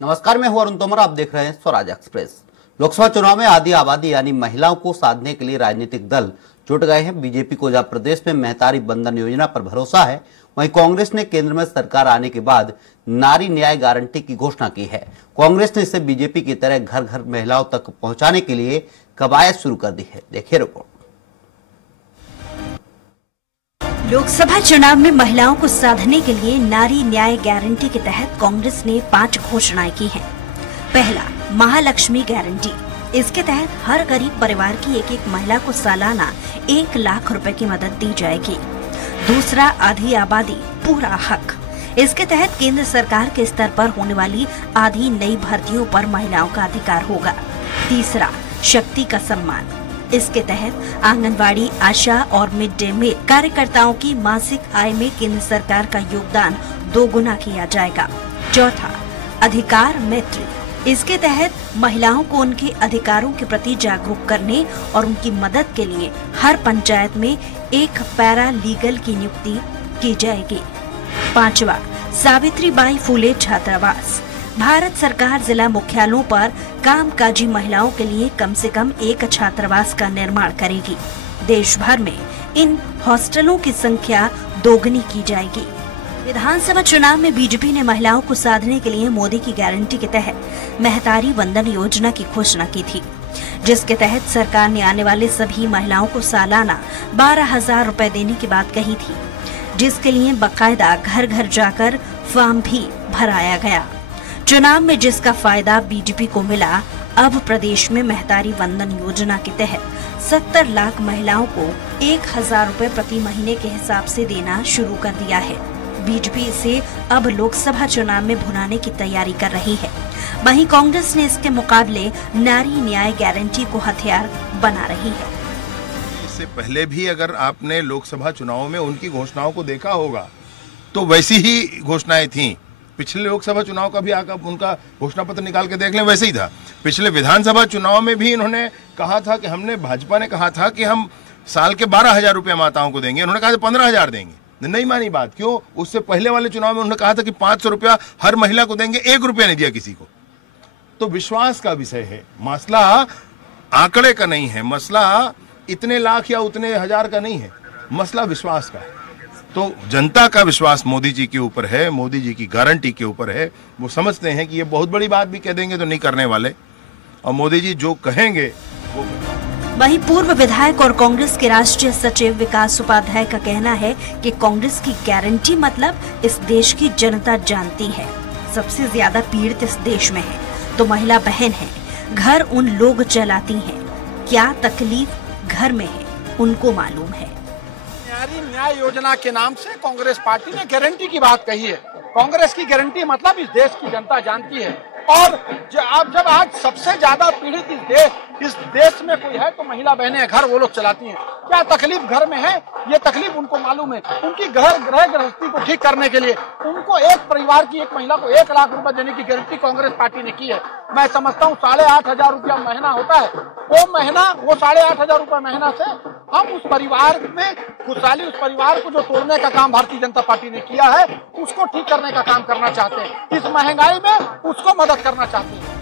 नमस्कार, मैं हूं अरुण तोमर। आप देख रहे हैं स्वराज एक्सप्रेस। लोकसभा चुनाव में आधी आबादी यानी महिलाओं को साधने के लिए राजनीतिक दल जुट गए हैं। बीजेपी को जहां प्रदेश में मेहतारी बंधन योजना पर भरोसा है, वहीं कांग्रेस ने केंद्र में सरकार आने के बाद नारी न्याय गारंटी की घोषणा की है। कांग्रेस ने इसे बीजेपी की तरह घर घर महिलाओं तक पहुंचाने के लिए कवायद शुरू कर दी है। देखिए रिपोर्ट। लोकसभा चुनाव में महिलाओं को साधने के लिए नारी न्याय गारंटी के तहत कांग्रेस ने 5 घोषणाएं की हैं। पहला, महालक्ष्मी गारंटी। इसके तहत हर गरीब परिवार की एक महिला को सालाना 1 लाख रुपए की मदद दी जाएगी। दूसरा, आधी आबादी पूरा हक। इसके तहत केंद्र सरकार के स्तर पर होने वाली आधी नई भर्तियों पर महिलाओं का अधिकार होगा। तीसरा, शक्ति का सम्मान। इसके तहत आंगनवाड़ी, आशा और मिड डे मील कार्यकर्ताओं की मासिक आय में केंद्र सरकार का योगदान 2 गुना किया जाएगा। चौथा, अधिकार मैत्री। इसके तहत महिलाओं को उनके अधिकारों के प्रति जागरूक करने और उनकी मदद के लिए हर पंचायत में एक पैरा लीगल की नियुक्ति की जाएगी। पांचवा, सावित्रीबाई फुले छात्रावास। भारत सरकार जिला मुख्यालयों पर कामकाजी महिलाओं के लिए कम से कम एक छात्रावास का निर्माण करेगी। देश भर में इन हॉस्टलों की संख्या दोगुनी की जाएगी। विधानसभा चुनाव में बीजेपी ने महिलाओं को साधने के लिए मोदी की गारंटी के तहत मेहतारी बंधन योजना की घोषणा की थी, जिसके तहत सरकार ने आने वाले सभी महिलाओं को सालाना 12,000 रुपए देने की बात कही थी, जिसके लिए बाकायदा घर घर जाकर फॉर्म भी भराया गया। चुनाव में जिसका फायदा बीजेपी को मिला, अब प्रदेश में मेहतारी बंधन योजना के तहत 70 लाख महिलाओं को 1,000 रुपए प्रति महीने के हिसाब से देना शुरू कर दिया है। बीजेपी इसे अब लोकसभा चुनाव में भुनाने की तैयारी कर रही है। वहीं कांग्रेस ने इसके मुकाबले नारी न्याय गारंटी को हथियार बना रही है। इससे पहले भी अगर आपने लोकसभा चुनाव में उनकी घोषणाओं को देखा होगा तो वैसी ही घोषणाएं थीं। पिछले लोकसभा चुनाव का भी आकर उनका घोषणा पत्र निकाल के देख लें, वैसे ही था। पिछले विधानसभा चुनाव में भी इन्होंने कहा था कि भाजपा ने कहा था कि हम साल के 12,000 रुपये माताओं को देंगे। उन्होंने कहा था 15,000 देंगे। नहीं मानी बात। क्यों? उससे पहले वाले चुनाव में उन्होंने कहा था कि 500 रुपया हर महिला को देंगे, 1 रुपया नहीं दिया किसी को। तो विश्वास का विषय है। मसला आंकड़े का नहीं है, मसला इतने लाख या उतने हजार का नहीं है, मसला विश्वास का है। तो जनता का विश्वास मोदी जी के ऊपर है, मोदी जी की गारंटी के ऊपर है। वो समझते हैं कि ये बहुत बड़ी बात भी कह देंगे तो नहीं करने वाले, और मोदी जी जो कहेंगे वो। वहीं पूर्व विधायक और कांग्रेस के राष्ट्रीय सचिव विकास उपाध्याय का कहना है कि कांग्रेस की गारंटी मतलब इस देश की जनता जानती है। सबसे ज्यादा पीड़ित इस देश में है तो महिला बहन है। घर उन लोग चलाती हैं। क्या तकलीफ घर में है उनको मालूम है। नारी न्याय योजना के नाम से कांग्रेस पार्टी ने गारंटी की बात कही है। कांग्रेस की गारंटी मतलब इस देश की जनता जानती है। और जब आज सबसे ज्यादा पीड़ित इस देश में कोई है तो महिला बहनें, घर वो लोग चलाती हैं। क्या तकलीफ घर में है, ये तकलीफ उनको मालूम है। उनकी गृह गृहस्थी को ठीक करने के लिए उनको एक परिवार की एक महिला को 1 लाख रुपए देने की गारंटी कांग्रेस पार्टी ने की है। मैं समझता हूँ 8,500 रुपया महीना होता है, वो 8,500 रुपया महीना से हम उस परिवार में खुशहाली, उस परिवार को जो तोड़ने का काम भारतीय जनता पार्टी ने किया है उसको ठीक करने का काम करना चाहते हैं। इस महंगाई में उसको मदद करना चाहते हैं।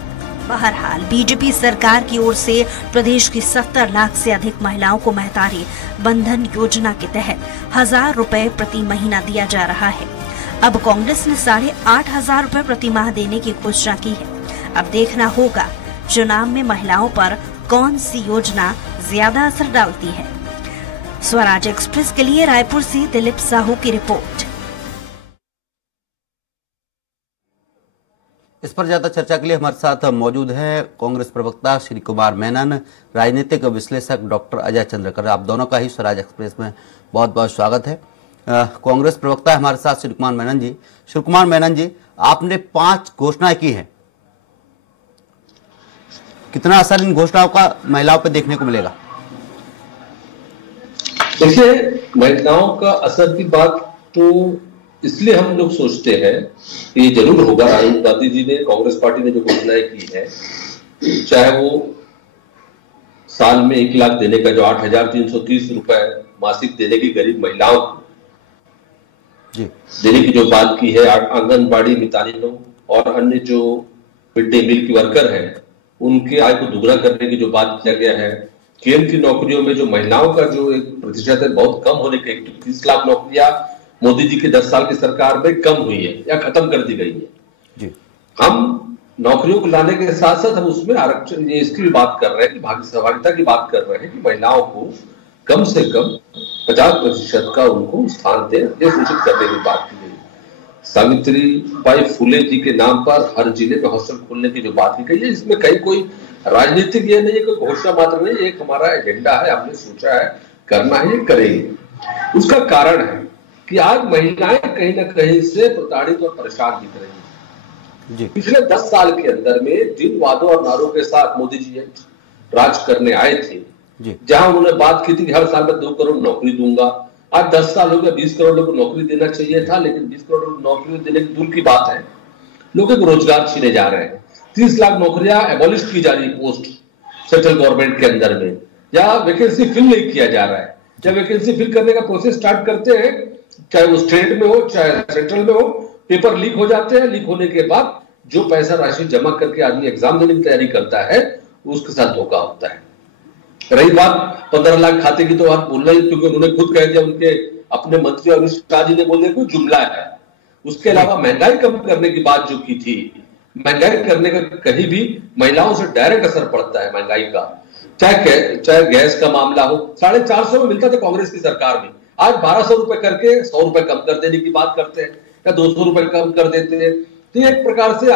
बहरहाल बीजेपी सरकार की ओर से प्रदेश की 70 लाख से अधिक महिलाओं को मेहतारी बंधन योजना के तहत 1,000 रुपए प्रति महीना दिया जा रहा है। अब कांग्रेस ने 8,500 रुपए प्रति माह देने की घोषणा की है। अब देखना होगा चुनाव में महिलाओं पर कौन सी योजना ज्यादा असर डालती है। स्वराज एक्सप्रेस के लिए रायपुर से दिलीप साहू की रिपोर्ट। इस पर ज्यादा चर्चा के लिए हमारे साथ मौजूद है कांग्रेस प्रवक्ता श्री कुमार मेनन, राजनीतिक विश्लेषक डॉक्टर अजय चंद्रकर। आप दोनों का ही स्वराज एक्सप्रेस में बहुत बहुत स्वागत है। कांग्रेस प्रवक्ता है हमारे साथ श्री कुमार मेनन जी। श्री कुमार मेनन जी, आपने 5 घोषणाएं की हैं, कितना असर इन घोषणाओं का महिलाओं पर देखने को मिलेगा? देखिए, महिलाओं का असर की बात तो इसलिए हम लोग सोचते हैं कि ये जरूर होगा। राहुल गांधी जी ने, कांग्रेस पार्टी ने जो घोषणाएं की है, चाहे वो साल में 1 लाख देने का, जो 8,330 रुपए मासिक देने की गरीब महिलाओं को देने की जो बात की है, आंगनबाड़ी मितानिनों और अन्य जो मिड डे मील की वर्कर है, उनके आय को दुगना करने की जो बात किया गया है, केंद्र की नौकरियों में जो महिलाओं का जो एक प्रतिशत है बहुत कम होने के 30 लाख नौकरियां मोदी जी के 10 साल की सरकार में कम हुई है या खत्म कर दी गई है जी। हम नौकरियों को लाने के साथ साथ हम उसमें आरक्षण इसकी भी बात कर रहे हैं कि सहभागिता की बात कर रहे हैं कि महिलाओं को कम से कम 50% का उनको स्थान दे, ये सूचित करने की बात की गई। सावित्रीबाई फुले जी के नाम पर हर जिले में हॉस्टल खोलने की जो बात की गई है, इसमें कहीं कोई राजनीतिक ये नहीं है, कोई घोषणा मात्र नहीं, एक हमारा एजेंडा है, हमने सोचा है करना है, करेंगे। उसका कारण है कि आज महिलाएं कहीं ना कहीं से प्रताड़ित और परेशान दिख रही है। पिछले 10 साल के अंदर में जिन वादों और नारों के साथ मोदी जी राज करने आए थे, जहां उन्होंने बात की थी कि हर साल में 2 करोड़ नौकरी दूंगा, आज 10 साल हो गया, 20 करोड़ लोगों को नौकरी देना चाहिए था, लेकिन 20 करोड़ नौकरी देने की दूर की बात है, लोगों को रोजगार छीने जा रहे हैं। 30 लाख नौकरियां एबॉलिश की जा रही पोस्ट सेंट्रल गवर्नमेंट के अंदर में, या वैकेंसी फिल नहीं किया जा रहा है। जब वैकेंसी फिल करने का प्रोसेस स्टार्ट करते हैं, चाहे वो स्टेट में हो चाहे सेंट्रल में हो, पेपर लीक हो जाते हैं। लीक होने के बाद जो पैसा राशि जमा करके आदमी एग्जाम देने की तैयारी करता है, उसके साथ धोखा होता है। रही बात 15 लाख खाते की, तो आप बोल रहे हैं क्योंकि उन्होंने खुद कह दिया, उनके अपने मंत्री अमित शाह जी ने बोले कोई जुमला है। उसके अलावा महंगाई कम करने की बात जो की थी, महंगाई करने का कहीं भी महिलाओं से डायरेक्ट असर पड़ता है महंगाई का। चाहे गैस का मामला हो, 450 में मिलता था कांग्रेस की सरकार में, आज 1200 रुपए करके 100 रुपए कम कर देने की बात करते हैं, या 200 रुपए कम कर देते हैं। तो एक प्रकार से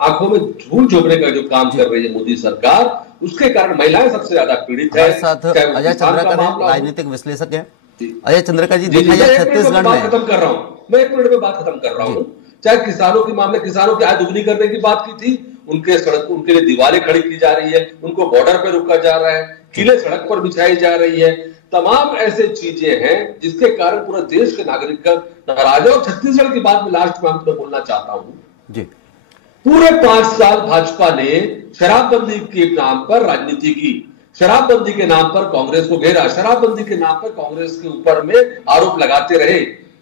आंखों में धूल झोंकने का जो काम कर रही है मोदी सरकार, उसके कारण महिलाएं सबसे ज्यादा पीड़ित है। साथ अजय चंद्रकर राजनीतिक विश्लेषक है। अजय चंद्रकर जी, देखा जाए छत्तीसगढ़ में, खत्म कर रहा हूँ मैं, 1 मिनट में बात खत्म कर रहा हूँ। चाहे किसानों के मामले, किसानों की आय दुगनी करने की बात की थी, उनके सड़क, उनके लिए दीवारें खड़ी की जा रही है, उनको बॉर्डर पे रोका जा रहा है, किले सड़क पर बिछाई जा रही है। तमाम ऐसे चीजें हैं जिसके कारण पूरा देश के नागरिक का नाराज है। और छत्तीसगढ़ की बात में लास्ट में मैं बोलना चाहता हूं जी। पूरे 5 साल भाजपा ने शराबबंदी के नाम पर राजनीति की, शराबबंदी के नाम पर कांग्रेस को घेरा, शराबबंदी के नाम पर कांग्रेस के ऊपर में आरोप लगाते रहे।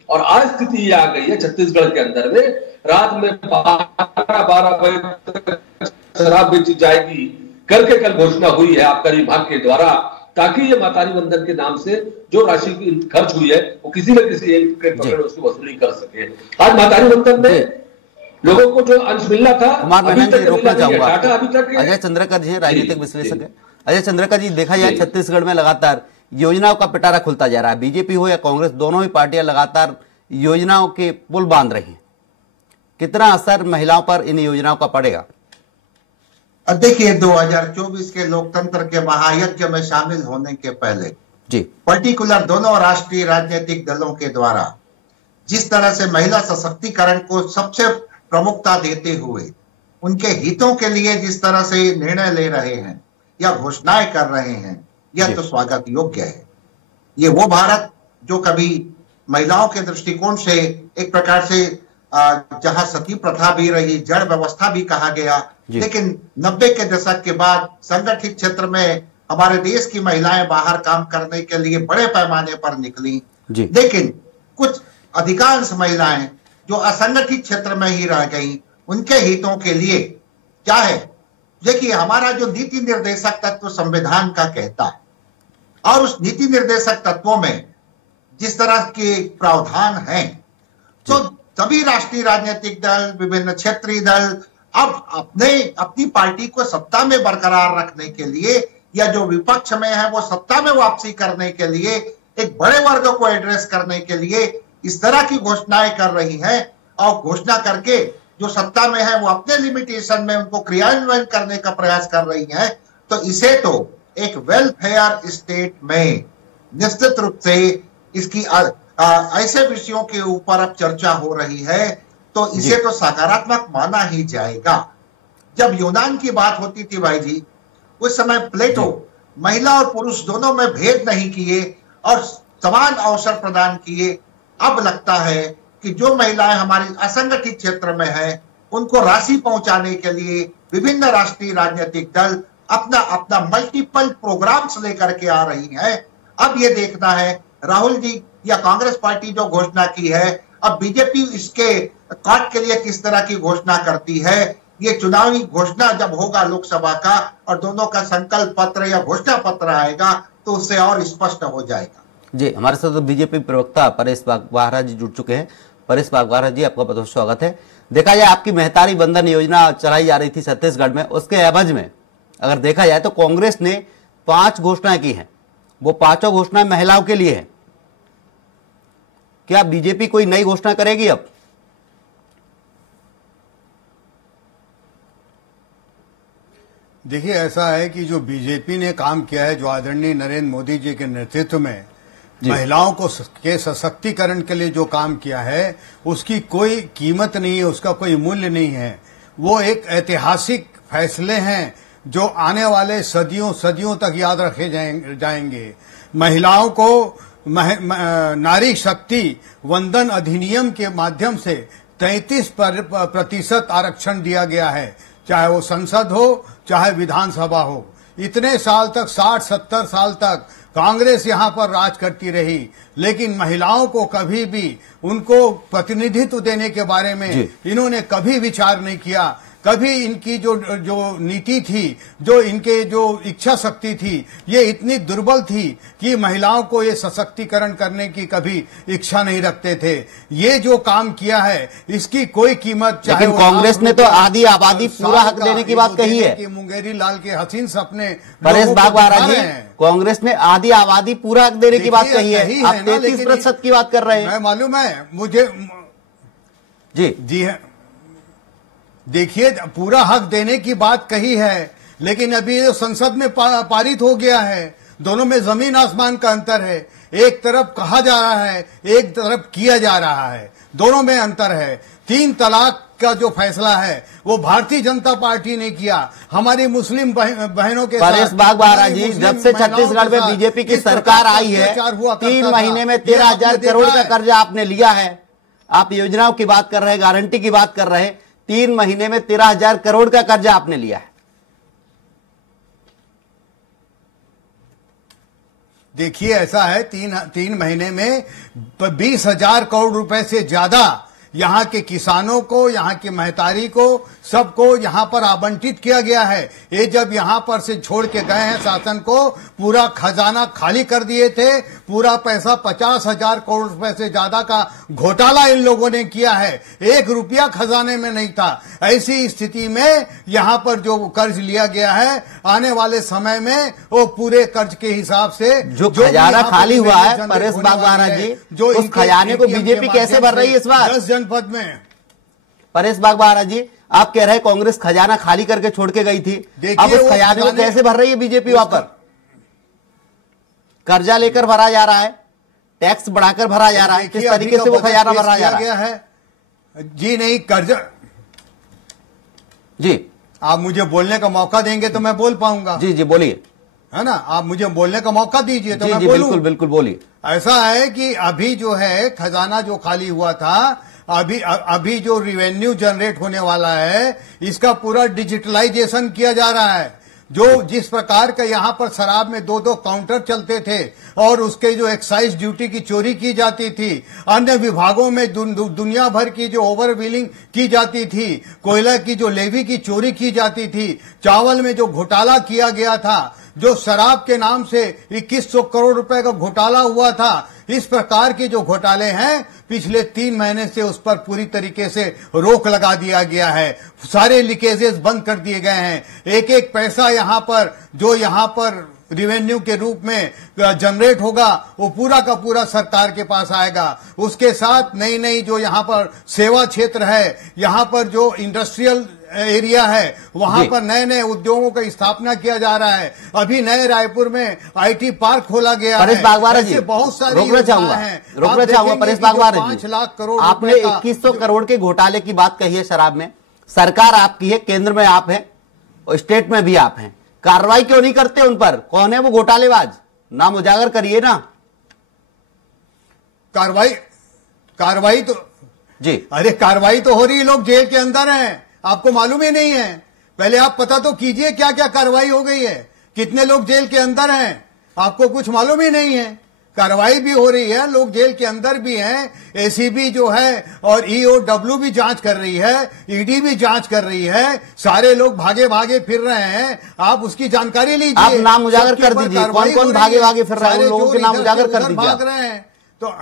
और आज स्थिति ये आ गई है छत्तीसगढ़ के अंदर में, रात में 12 बजे तक शराब बेची जाएगी करके कल घोषणा हुई है आबकारी विभाग के द्वारा, ताकि ये मातारी वंदन के नाम से जो राशि खर्च हुई है वो किसी न किसी एक पकड़ उसकी वसूली कर सके। आज मातारी वंदन में लोगों को जो अंश मिलना था, अभी तक रोकना चाहूंगा। अजय चंद्रकर जी राजनीतिक विश्लेषक है। अजय चंद्रकर जी, देखा जाए छत्तीसगढ़ में लगातार योजनाओं का पिटारा खुलता जा रहा है। बीजेपी हो या कांग्रेस, दोनों ही पार्टियां लगातार योजनाओं के पुल बांध रही हैं। कितना असर महिलाओं पर इन योजनाओं का पड़ेगा? देखिए, 2024 के लोकतंत्र के महायज्ञ में शामिल होने के पहले जी पर्टिकुलर दोनों राष्ट्रीय राजनीतिक दलों के द्वारा जिस तरह से महिला सशक्तिकरण को सबसे प्रमुखता देते हुए उनके हितों के लिए जिस तरह से निर्णय ले रहे हैं या घोषणाएं कर रहे हैं, यह तो स्वागत योग्य है। ये वो भारत जो कभी महिलाओं के दृष्टिकोण से एक प्रकार से जहां सती प्रथा भी रही, जड़ व्यवस्था भी कहा गया, लेकिन 90 के दशक के बाद संगठित क्षेत्र में हमारे देश की महिलाएं बाहर काम करने के लिए बड़े पैमाने पर निकली। लेकिन कुछ अधिकांश महिलाएं जो असंगठित क्षेत्र में ही रह गई, उनके हितों के लिए क्या है, देखिए हमारा जो नीति निर्देशक तत्व संविधान का कहता है, और उस नीति निर्देशक तत्वों में जिस तरह के प्रावधान हैं, तो सभी राष्ट्रीय राजनीतिक दल, विभिन्न क्षेत्रीय दल अब अपनी पार्टी को सत्ता में बरकरार रखने के लिए, या जो विपक्ष में है वो सत्ता में वापसी करने के लिए, एक बड़े वर्ग को एड्रेस करने के लिए इस तरह की घोषणाएं कर रही हैं। और घोषणा करके जो सत्ता में है वो अपने लिमिटेशन में उनको क्रियान्वयन करने का प्रयास कर रही हैं। तो इसे तो एक वेलफेयर स्टेट में निश्चित रूप से इसकी ऐसे विषयों के ऊपर अब चर्चा हो रही है, तो इसे तो सकारात्मक माना ही जाएगा। जब यूनान की बात होती थी भाई जी, उस समय प्लेटो महिला और पुरुष दोनों में भेद नहीं किए और समान अवसर प्रदान किए। अब लगता है कि जो महिलाएं हमारी असंगठित क्षेत्र में हैं, उनको राशि पहुंचाने के लिए विभिन्न राष्ट्रीय राजनीतिक दल अपना अपना मल्टीपल प्रोग्राम्स लेकर के आ रही हैं। अब ये देखना है राहुल जी या कांग्रेस पार्टी जो घोषणा की है, अब बीजेपी इसके काट के लिए किस तरह की घोषणा करती है। ये चुनावी घोषणा जब होगा लोकसभा का और दोनों का संकल्प पत्र या घोषणा पत्र आएगा तो उससे और स्पष्ट हो जाएगा। जी, हमारे साथ बीजेपी प्रवक्ता परेश बाघवारा जी जुड़ चुके हैं। परेश बाघवारा जी, आपका बहुत स्वागत है। देखा जाए आपकी मेहतारी बंधन योजना चलाई जा रही थी छत्तीसगढ़ में, उसके एवज में अगर देखा जाए तो कांग्रेस ने 5 घोषणाएं की हैं, वो 5 घोषणाएं महिलाओं के लिए हैं। क्या बीजेपी कोई नई घोषणा करेगी अब? देखिए, ऐसा है कि जो बीजेपी ने काम किया है, जो आदरणीय नरेंद्र मोदी जी के नेतृत्व में महिलाओं को के सशक्तिकरण के लिए जो काम किया है, उसकी कोई कीमत नहीं है, उसका कोई मूल्य नहीं है। वो एक ऐतिहासिक फैसले हैं जो आने वाले सदियों सदियों तक याद रखे जाएंगे। महिलाओं को नारी शक्ति वंदन अधिनियम के माध्यम से 33% आरक्षण दिया गया है, चाहे वो संसद हो चाहे विधानसभा हो। इतने साल तक 60-70 साल तक कांग्रेस यहाँ पर राज करती रही, लेकिन महिलाओं को कभी भी उनको प्रतिनिधित्व देने के बारे में इन्होंने कभी विचार नहीं किया। कभी इनकी जो नीति थी, जो इनके जो इच्छा शक्ति थी, ये इतनी दुर्बल थी कि महिलाओं को ये सशक्तिकरण करने की कभी इच्छा नहीं रखते थे। ये जो काम किया है इसकी कोई कीमत, चाहे कांग्रेस ने तो आधी आबादी पूरा हक देने की बात कही है कि मुंगेरी लाल के हसीन सपने। परेश बाघवारा जी, कांग्रेस ने आधी आबादी पूरा हक देने की बात कही है, आप 33% की बात कर रहे हैं। मैं मालूम है मुझे जी है, देखिए पूरा हक देने की बात कही है, लेकिन अभी जो संसद में पारित हो गया है, दोनों में जमीन आसमान का अंतर है। एक तरफ कहा जा रहा है, एक तरफ किया जा रहा है, दोनों में अंतर है। 3 तलाक का जो फैसला है वो भारतीय जनता पार्टी ने किया, हमारी मुस्लिम बहनों के साथ। परेश बाघवारा जी, जब से छत्तीसगढ़ में बीजेपी की सरकार आई है, 3 महीने में 13,000 करोड़ का कर्जा आपने लिया है। आप योजनाओं की बात कर रहे हैं, गारंटी की बात कर रहे हैं, 3 महीने में 13,000 करोड़ का कर्जा आपने लिया है। देखिए, ऐसा है, 3 महीने में 20,000 करोड़ रुपए से ज्यादा यहाँ के किसानों को, यहाँ के महतारी को, सबको यहाँ पर आवंटित किया गया है। ये जब यहाँ पर से छोड़ के गए हैं शासन को, पूरा खजाना खाली कर दिए थे। पूरा पैसा 50,000 करोड़ रुपए से ज्यादा का घोटाला इन लोगों ने किया है, 1 रुपया खजाने में नहीं था। ऐसी स्थिति में यहाँ पर जो कर्ज लिया गया है, आने वाले समय में वो पूरे कर्ज के हिसाब से जो खजाना खाली हुआ है, परेश बाघवारा जी, जो उस खजाने को बीजेपी कैसे भर रही है इस बार 10 जनपद में? परेश बाघवारा जी, आप कह रहे हैं कांग्रेस खजाना खाली करके छोड़ के गई थी, अब उस खजाने को कैसे भर रही है बीजेपी? वहां पर कर्जा लेकर भरा जा रहा है, टैक्स बढ़ाकर भरा जा रहा है, किस तरीके से वो खजाना भरा जा रहा है? जी नहीं, कर्जा जी, आप मुझे बोलने का मौका देंगे तो मैं बोल पाऊंगा। जी जी, बोलिए। है ना, आप मुझे बोलने का मौका दीजिए तो मैं बोलूं। बिल्कुल बिल्कुल, बोलिए। ऐसा है कि अभी जो है खजाना जो खाली हुआ था, अभी जो रिवेन्यू जनरेट होने वाला है, इसका पूरा डिजिटलाइजेशन किया जा रहा है। जो जिस प्रकार का यहाँ पर शराब में 2-2 काउंटर चलते थे और उसके जो एक्साइज ड्यूटी की चोरी की जाती थी, अन्य विभागों में दुनिया भर की जो ओवर बिलिंग की जाती थी, कोयला की जो लेवी की चोरी की जाती थी, चावल में जो घोटाला किया गया था, जो शराब के नाम से 2100 करोड़ रुपए का घोटाला हुआ था, इस प्रकार के जो घोटाले हैं पिछले 3 महीने से उस पर पूरी तरीके से रोक लगा दिया गया है। सारे लीकेजेस बंद कर दिए गए हैं। एक पैसा यहाँ पर जो यहाँ पर रिवेन्यू के रूप में जनरेट होगा वो पूरा का पूरा सरकार के पास आएगा। उसके साथ नई जो यहाँ पर सेवा क्षेत्र है, यहाँ पर जो इंडस्ट्रियल एरिया है, वहां पर नए उद्योगों का स्थापना किया जा रहा है। अभी नए रायपुर में IT पार्क खोला गया है। परेश बाघवारा जी, बहुत सारी रोकना चाहूंगा परेश बाघवारा जी, 5 लाख करोड़ आपने 2100 करोड़ के घोटाले की बात कही है शराब में। सरकार आपकी है, केंद्र में आप हैं और स्टेट में भी आप हैं, कार्रवाई क्यों नहीं करते उन पर? कौन है वो घोटालेबाज? नाम उजागर करिए ना। कार्रवाई तो जी, अरे कार्रवाई तो हो रही है, लोग जेल के अंदर हैं, आपको मालूम ही नहीं है? पहले आप पता तो कीजिए क्या क्या कार्रवाई हो गई है, कितने लोग जेल के अंदर हैं, आपको कुछ मालूम ही नहीं है। कार्रवाई भी हो रही है, लोग जेल के अंदर भी हैं, एसीबी जो है और ईओडब्ल्यू भी जांच कर रही है, ईडी भी जांच कर रही है, सारे लोग भागे भागे फिर रहे हैं। आप उसकी जानकारी लीजिए, आप नाम उजागर कर दीजिए, कौन कौन भागे भागे फिर रहे हैं, उन लोगों के नाम उजागर कर दीजिए। भाग रहे हैं तो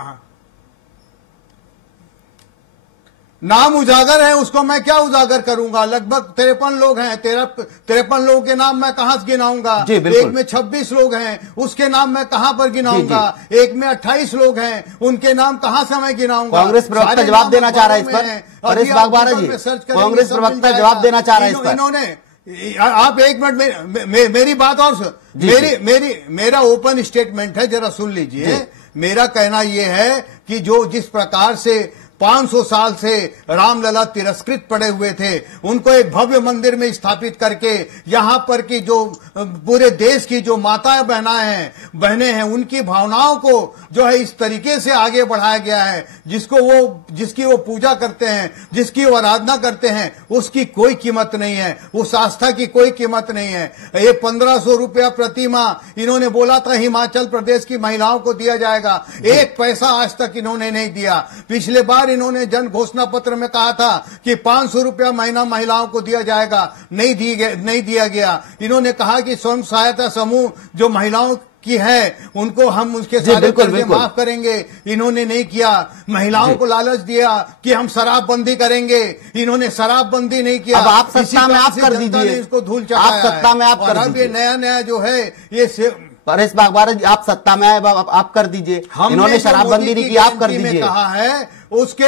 नाम उजागर है, उसको मैं क्या उजागर करूंगा? लगभग 53 लोग हैं, 53 लोगों के नाम मैं कहां से गिनाऊंगा? एक में 26 लोग हैं, उसके नाम मैं कहां पर गिनाऊंगा? एक में 28 लोग हैं, उनके नाम कहां से मैं गिनाऊंगा? कांग्रेस प्रवक्ता जवाब देना चाह रहा है इस पर, परेश बागवारा जी, कांग्रेस प्रवक्ता जवाब देना चाह रहा है इस पर। इन्होंने, आप एक मिनट मेरी बात और मेरा ओपन स्टेटमेंट है, जरा सुन लीजिए। मेरा कहना यह है कि जो जिस प्रकार से 500 साल से रामलला तिरस्कृत पड़े हुए थे, उनको एक भव्य मंदिर में स्थापित करके यहां पर की जो पूरे देश की जो माताएं बहने हैं उनकी भावनाओं को जो है इस तरीके से आगे बढ़ाया गया है, जिसकी वो पूजा करते हैं, जिसकी वो आराधना करते हैं, उसकी कोई कीमत नहीं है, उस आस्था की कोई कीमत नहीं है। ये 1500 रुपया प्रति माह इन्होंने बोला था हिमाचल प्रदेश की महिलाओं को दिया जाएगा, एक पैसा आज तक इन्होंने नहीं दिया। पिछले बार इन्होंने जन घोषणा पत्र में कहा था कि 500 रुपया महीना महिलाओं को दिया जाएगा, नहीं दिया गया। इन्होंने कहा कि स्वयं सहायता समूह जो महिलाओं की है उनको हम उसके सारे कर्जे माफ करेंगे, इन्होंने नहीं किया। महिलाओं को लालच दिया कि हम शराबबंदी करेंगे, इन्होंने शराबबंदी नहीं किया। अब आप सत्ता में आप कर दीजिए, इसको धूल चढ़ाया है। सत्ता में आप कर दीजिए। ये नया जो है ये परेश बागवारा जी, आप सत्ता में आए, आप कर दीजिए। इन्होंने शराबबंदी नहीं की, आप कर दीजिए। कहा है उसके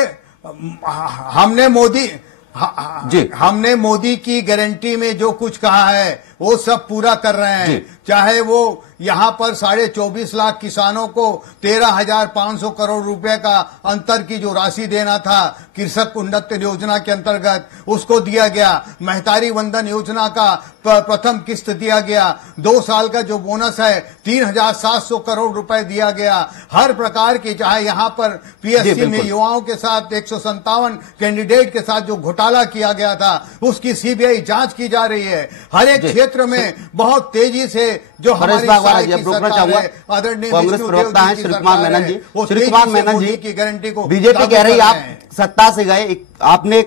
हमने मोदी की गारंटी में जो कुछ कहा है वो सब पूरा कर रहे हैं। चाहे वो यहां पर 24.5 लाख किसानों को 13,500 करोड़ रुपए का अंतर की जो राशि देना था कृषक उन्नति योजना के अंतर्गत, उसको दिया गया। महतारी वंदन योजना का प्रथम किस्त दिया गया। 2 साल का जो बोनस है 3,700 करोड़ रुपए दिया गया। हर प्रकार की, चाहे यहां पर पीएससी में युवाओं के साथ 157 कैंडिडेट के साथ जो घोटाला किया गया था उसकी सीबीआई जांच की जा रही है। हर एक क्षेत्र में बहुत तेजी से जो हमारी कांग्रेस प्रवक्ता है श्री कुमार मेनन जी, श्री कुमार मेनन जी की गारंटी को बीजेपी कह रही आप सत्ता से गए, आपने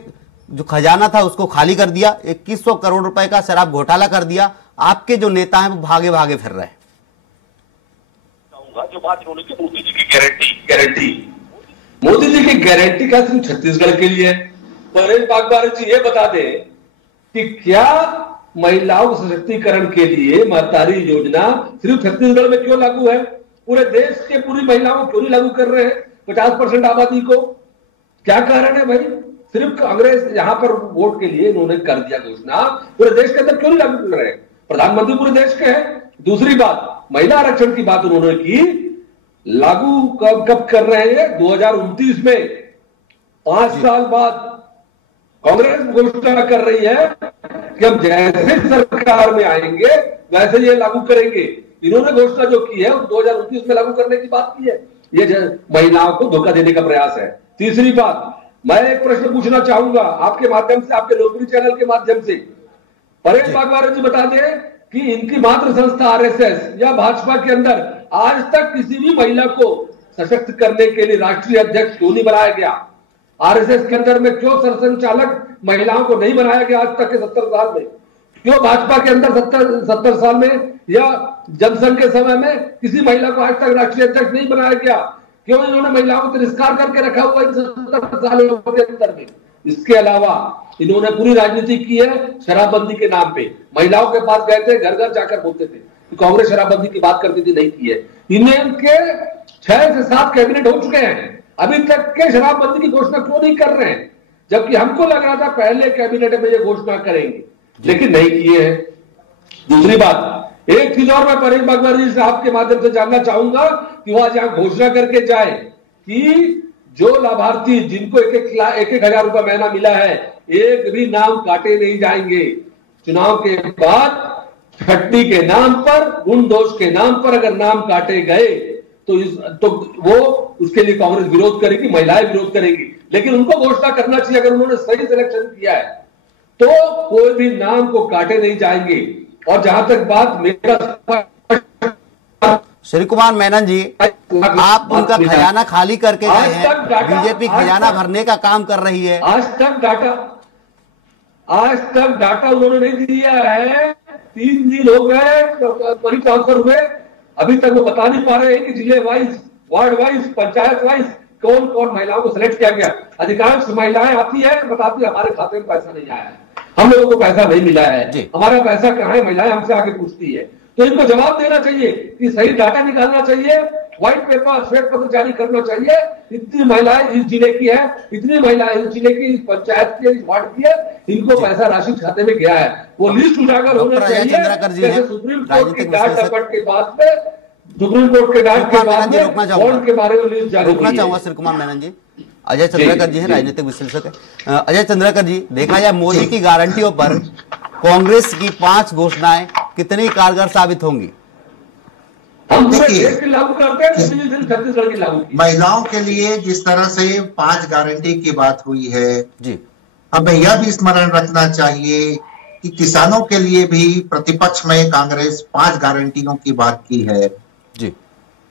जो खजाना था उसको खाली कर दिया, 2100 करोड़ रुपए का शराब घोटाला कर दिया, आपके जो नेता हैं वो भागे भागे फिर रहे हैं। जो बात उन्होंने की मोदी जी की गारंटी मोदी जी की गारंटी का सिर्फ छत्तीसगढ़ के लिए। परेश बागवारा जी ये बता दें कि क्या महिलाओं सशक्तिकरण के लिए महतारी योजना सिर्फ छत्तीसगढ़ में क्यों लागू है? पूरे देश के पूरी महिलाओं को क्यों नहीं लागू कर रहे हैं? 50% आबादी को क्या कारण है भाई? सिर्फ कांग्रेस यहां पर वोट के लिए इन्होंने कर दिया घोषणा, पूरे देश के अंदर क्यों नहीं लागू कर रहे हैं? प्रधानमंत्री पूरे देश के हैं। दूसरी बात, महिला आरक्षण की बात उन्होंने की, लागू कब कर रहे हैं? 2029 में, 5 साल बाद कांग्रेस घोषणा कर रही है कि हम जैसे सरकार में आएंगे वैसे ये लागू करेंगे। इन्होंने घोषणा जो की है 2029 में लागू करने की बात की है। ये महिलाओं को धोखा देने का प्रयास है। तीसरी बात, मैं एक प्रश्न पूछना चाहूंगा आपके माध्यम से, आपके लोकप्रिय चैनल के माध्यम से। परेश बागवारा जी बता दें कि इनकी मातृ संस्था आरएसएस या भाजपा के अंदर आज तक किसी भी महिला को सशक्त करने के लिए राष्ट्रीय अध्यक्ष क्यों नहीं बनाया गया? आरएसएस के अंदर में क्यों सरसंघचालक महिलाओं को नहीं बनाया गया आज तक के 70 साल में? क्यों भाजपा के अंदर 70 साल में या जनसंघ के समय में किसी महिला को आज तक राष्ट्रीय अध्यक्ष नहीं बनाया गया? क्यों इन्होंने महिलाओं को तिरस्कार करके रखा हुआ इन 70 सालों के अंदर में? इसके अलावा इन्होंने पूरी राजनीति की है शराबबंदी के नाम पे। महिलाओं के पास गए थे, घर घर जाकर बोलते थे कि कांग्रेस शराबबंदी की बात करती थी, नहीं की है। इनके 6 से 7 कैबिनेट हो चुके हैं, अभी तक के शराबबंदी की घोषणा क्यों नहीं कर रहे हैं? जबकि हमको लग रहा था पहले कैबिनेट में ये घोषणा करेंगे, लेकिन नहीं किए हैं। दूसरी बात, एक चीज और मैं परेश बागवारा जी से आपके माध्यम से जानना चाहूंगा कि वो आज यहां घोषणा करके जाए कि जो लाभार्थी जिनको 1,000 रुपया महीना मिला है, एक भी नाम काटे नहीं जाएंगे। चुनाव के बाद छट्टी के नाम पर, गुण दोष के नाम पर अगर नाम काटे गए तो वो उसके लिए कांग्रेस विरोध करेगी, महिलाएं विरोध करेगी। लेकिन उनको घोषणा करना चाहिए, अगर उन्होंने सही सिलेक्शन किया है तो कोई भी नाम को काटे नहीं जाएंगे। और जहां तक बात मेरा श्री कुमार मेनन जी आप उनका खजाना खाली करके गए हैं, बीजेपी खजाना भरने का काम कर रही है। आज तक डाटा उन्होंने नहीं दिया है। 3 दिन हो गए मनी ट्रांसफर हुए, अभी तक वो बता नहीं पा रहे हैं कि जिले wise, ward wise, panchayat wise कौन कौन महिलाओं को सिलेक्ट किया गया। अधिकांश महिलाएं आती है तो बताती है हमारे खाते में पैसा नहीं आया है, हम लोगों को पैसा नहीं मिला है, हमारा पैसा कहाँ है, महिलाएं हमसे आगे पूछती है। तो इनको जवाब देना चाहिए कि सही डाटा निकालना चाहिए, व्हाइट पेपर, श्वेत पत्र जारी करना चाहिए। इतनी महिलाएं इस जिले की है, इतनी महिलाएं इस जिले की, पंचायत की, वार्ड की है, इनको पैसा राशि खाते में गया है, वो लिस्ट उजागर होना चाहिए। सुप्रीम कोर्ट की डांट डपट के बाद में, सुप्रीम कोर्ट के डांट के बाद में बॉन्ड के बारे में लिस्ट जारी रोकना चाहूंगा श्री कुमार मेनन जी। अजय चंद्राकर जी हैं, राजनीतिक विश्लेषक है। अजय चंद्राकर जी, देखा जाए मोदी की गारंटियों पर कांग्रेस की 5 घोषणाएं कितनी कारगर साबित होंगी? हम लागू करते हैं, छत्तीसगढ़ की लागू की। महिलाओं के लिए जिस तरह से 5 गारंटी की बात हुई है जी, हमें यह भी स्मरण रखना चाहिए कि किसानों के लिए भी प्रतिपक्ष में कांग्रेस 5 गारंटियों की बात की है जी।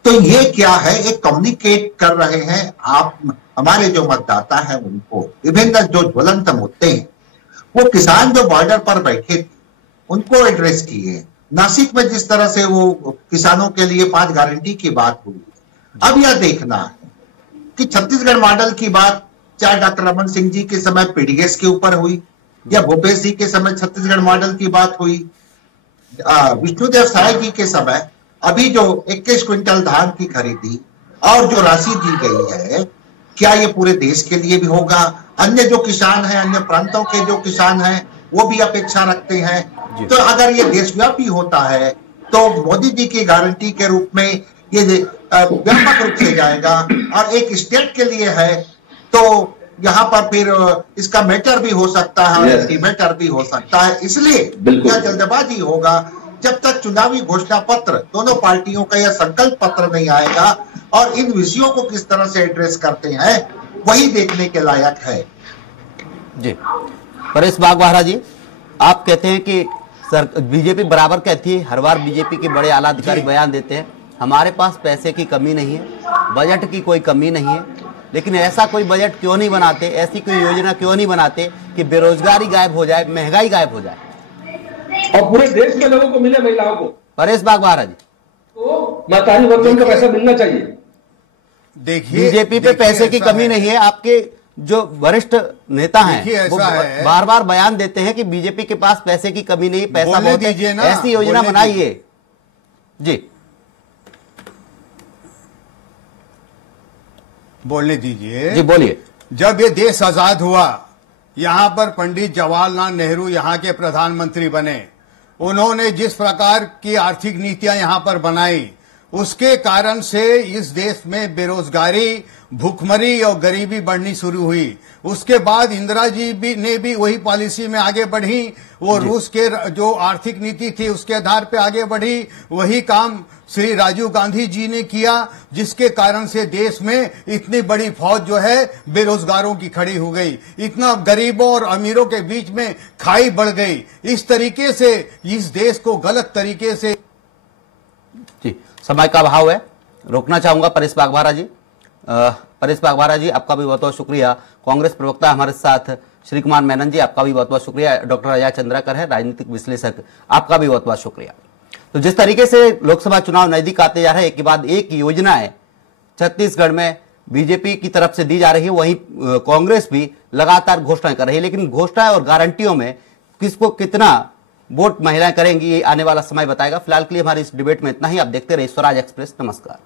तो ये क्या है, एक कम्युनिकेट कर रहे हैं आप हमारे जो मतदाता हैं उनको विभिन्न जो ज्वलंत मुद्दे हैं, वो किसान जो बॉर्डर पर बैठे थे उनको एड्रेस किए। नासिक में जिस तरह से वो किसानों के लिए 5 गारंटी की बात हुई, अब यह देखना है कि छत्तीसगढ़ मॉडल की बात चाहे डॉक्टर रमन सिंह जी के समय पीडीएस के ऊपर हुई या भूपेश जी के समय छत्तीसगढ़ मॉडल की बात हुई, विष्णुदेव साय जी के समय अभी जो 21 क्विंटल धान की खरीदी और जो राशि दी गई है, क्या ये पूरे देश के लिए भी होगा? अन्य जो किसान हैं, अन्य प्रांतों के जो किसान हैं वो भी अपेक्षा रखते हैं। तो अगर ये देशव्यापी होता है तो मोदी जी की गारंटी के रूप में ये व्यापक रूप से जाएगा, और एक स्टेट के लिए है तो यहाँ पर फिर इसका मैटर भी हो सकता है और एस्टीमेटर भी हो सकता है। इसलिए यह जल्दबाजी होगा जब तक चुनावी घोषणा पत्र दोनों पार्टियों का यह संकल्प पत्र नहीं आएगा, और इन विषयों को किस तरह से एड्रेस करते हैं वही देखने के लायक है जी। परेश बागवाहरा जी, आप कहते हैं कि बीजेपी बराबर कहती है, हर बार बीजेपी के बड़े आला अधिकारी बयान देते हैं हमारे पास पैसे की कमी नहीं है, बजट की कोई कमी नहीं है, लेकिन ऐसा कोई बजट क्यों नहीं बनाते, ऐसी कोई योजना क्यों नहीं बनाते कि बेरोजगारी गायब हो जाए, महंगाई गायब हो जाए और पूरे देश के लोगों को मिले, महिलाओं को। परेश बागवाहरा जी, तो माताजी बच्चों का पैसा मिलना चाहिए। देखिए बीजेपी पे पैसे की कमी नहीं है, आपके जो वरिष्ठ नेता हैं वो बार बार बयान देते हैं कि बीजेपी के पास पैसे की कमी नहीं, पैसा बहुत है, ऐसी योजना बनाइए जी। बोलने दीजिए जी, बोलिए। जब ये देश आजाद हुआ, यहाँ पर पंडित जवाहरलाल नेहरू यहाँ के प्रधानमंत्री बने, उन्होंने जिस प्रकार की आर्थिक नीतियां यहाँ पर बनाई, उसके कारण से इस देश में बेरोजगारी, भूखमरी और गरीबी बढ़नी शुरू हुई। उसके बाद इंदिरा जी ने भी वही पॉलिसी में आगे बढ़ी, वो रूस के जो आर्थिक नीति थी उसके आधार पे आगे बढ़ी। वही काम श्री राजीव गांधी जी ने किया, जिसके कारण से देश में इतनी बड़ी फौज जो है बेरोजगारों की खड़ी हो गई, इतना गरीबों और अमीरों के बीच में खाई बढ़ गई। इस तरीके से इस देश को गलत तरीके से जी, समय का अभाव है, रोकना चाहूंगा परेश बागवाहरा जी। परेश बागवाहरा जी, आपका भी बहुत बहुत शुक्रिया। कांग्रेस प्रवक्ता हमारे साथ श्री कुमार मेनन जी, आपका भी बहुत बहुत शुक्रिया। डॉक्टर अजय चंद्राकर है, राजनीतिक विश्लेषक, आपका भी बहुत बहुत शुक्रिया। तो जिस तरीके से लोकसभा चुनाव नजदीक आते जा रहे हैं, एक के बाद एक योजनाएं छत्तीसगढ़ में बीजेपी की तरफ से दी जा रही है, वहीं कांग्रेस भी लगातार घोषणाएं कर रही है, लेकिन घोषणाएं और गारंटियों में किसको कितना वोट महिलाएं करेंगी ये आने वाला समय बताएगा। फिलहाल के लिए हमारी इस डिबेट में इतना ही। आप देखते रहिए स्वराज एक्सप्रेस। नमस्कार।